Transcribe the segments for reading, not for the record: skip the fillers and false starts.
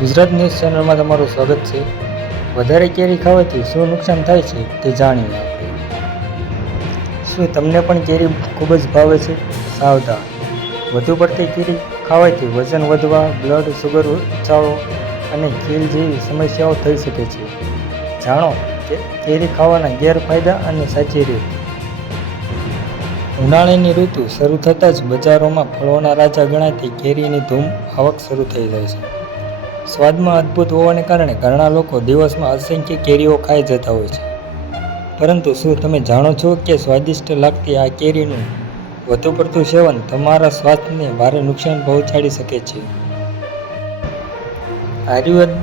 Gujarat news ચેનલમાં તમારું સ્વાગત છે. વધારે કેરી ખાવાથી શું નુકસાન થાય છે તે જાણીએ આપણે. શું તમને પણ કેરી ખૂબ જ ભાવે છે? સાવધાન, વધુ પડતી કેરી ખાવાથી વજન વધવા, બ્લડ શુગર ઉછાળો અને ખીલ જેવી સમસ્યાઓ થઈ શકે છે. જાણો કેરી ખાવાના ગેરફાયદા અને સાચી રીત. ઉનાળાની ઋતુ શરૂ થતાં જ બજારોમાં ફળોના રાજા ગણાતી કેરીની ધૂમ આવક શરૂ થઈ જાય છે. સ્વાદમાં અદ્ભુત હોવાને કારણે ઘણા લોકો દિવસમાં અસંખ્ય કેરીઓ ખાઈ જતા હોય છે. પરંતુ શું તમે જાણો છો કે સ્વાદિષ્ટ લાગતી આ કેરીનું વધુ પડતું સેવન તમારા સ્વાસ્થ્યને ભારે નુકસાન પહોંચાડી શકે છે? આયુર્વેદ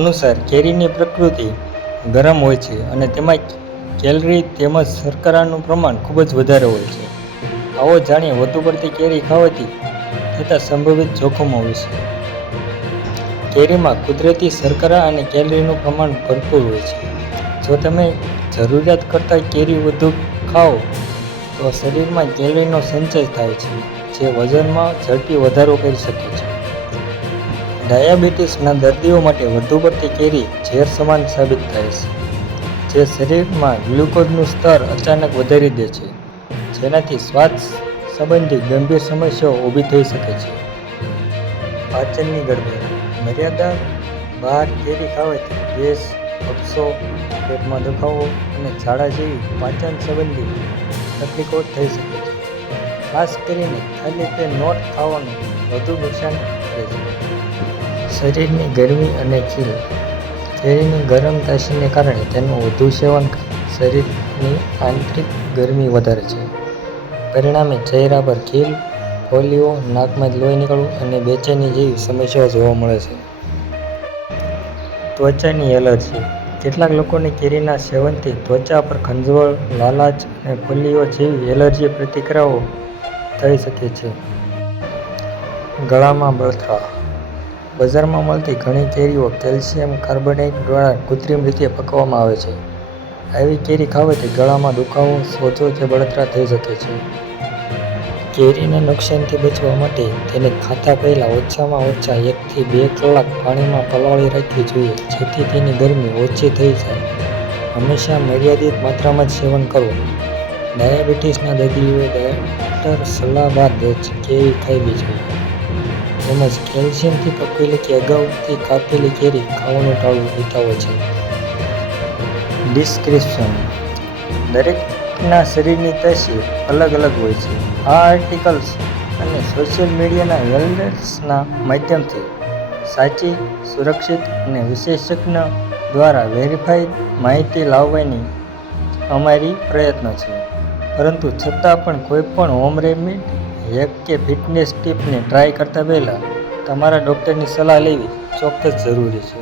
અનુસાર કેરીની પ્રકૃતિ ગરમ હોય છે અને તેમાં કેલરી તેમજ શર્કરાનું પ્રમાણ ખૂબ જ વધારે હોય છે. આવો જાણીએ વધુ પડતી કેરી ખાવાથી થતા સંભવિત જોખમો વિશે. કેરીમાં કુદરતી શર્કરા અને કેલરીનું પ્રમાણ ભરપૂર હોય છે. જો તમે જરૂરિયાત કરતાં કેરી વધુ ખાઓ તો શરીરમાં કેલરીનો સંચય થાય છે, જે વજનમાં ઝડપી વધારો કરી શકે છે. ડાયાબિટીસના દર્દીઓ માટે વધુ પડતી કેરી ઝેર સમાન સાબિત થાય છે, જે શરીરમાં ગ્લુકોઝનું સ્તર અચાનક વધારી દે છે, જેનાથી શ્વાસ સંબંધી ગંભીર સમસ્યાઓ ઊભી થઈ શકે છે. પાચનની ગડબડ. મર્યાદા બહાર કેરી ખાવાથી ગેસ, કબજો, પેટમાં દુખાવો અને ઝાડા જેવી પાચન સંબંધી તકલીફો થઈ શકે છે. ખાસ કરીને ખાલી પેટ નોટ ખાવાનું વધુ નુકસાન કરે છે. શરીરની ગરમી અને ખીલ. કેરીની ગરમ તાસીને કારણે તેનું વધુ સેવન શરીરની આંતરિક ગરમી વધારે છે. પરિણામે ચહેરા પર ખીલ, ફોલ્લીઓ, નાકમાંથી લોહી નીકળવું અને બેચેની જેવી સમસ્યાઓ જોવા મળે છે. ત્વચાની એલર્જી. કેટલાક લોકોને કેરીના સેવનથી ત્વચા પર ખંજવાળ, લાલાશ અને ફોલ્લીઓ જેવી એલર્જી પ્રતિક્રિયાઓ થઈ શકે છે. ગળામાં બળતરા. બજારમાં મળતી ઘણી કેરીઓ કેલ્શિયમ કાર્બોનેટ દ્વારા કૃત્રિમ રીતે પકવવામાં આવે છે. આવી કેરી ખાવાથી ગળામાં દુખાવો, સોજો કે બળતરા થઈ શકે છે. કેરીના નુકસાનથી બચવા માટે તેને ખાતા પહેલા ઓછામાં ઓછા 1 થી 2 કલાક પાણીમાં પલાળી રાખવી જોઈએ, જેથી તેની ગરમી ઓછી થઈ જાય. હંમેશા મર્યાદિત માત્રામાં જ સેવન કરવું. ડાયાબિટીસના દર્દીઓએ ડૉક્ટર સલાહ બાદ જ કેરી ખાવી જોઈએ. તેમજ કેલ્શિયમથી પકવેલી કે અગાઉથી કાપેલી કેરી ખાવાનું ટાળવું હિતાવહ છે. ડિસ્ક્રિપ્શન. દરેકના શરીરની તાસીર અલગ અલગ હોય છે. આ આર્ટિકલ્સ અને સોશિયલ મીડિયાના વેલનેસના માધ્યમથી સાચી, સુરક્ષિત અને વિશેષજ્ઞ દ્વારા વેરીફાઈડ માહિતી લાવવાની અમારી પ્રયત્ન છે. પરંતુ છતાં પણ કોઈપણ હોમ રેમેડી, હેક કે ફિટનેસ ટીપને ટ્રાય કરતા પહેલા તમારા ડૉક્ટરની સલાહ લેવી ચોક્કસ જરૂરી છે.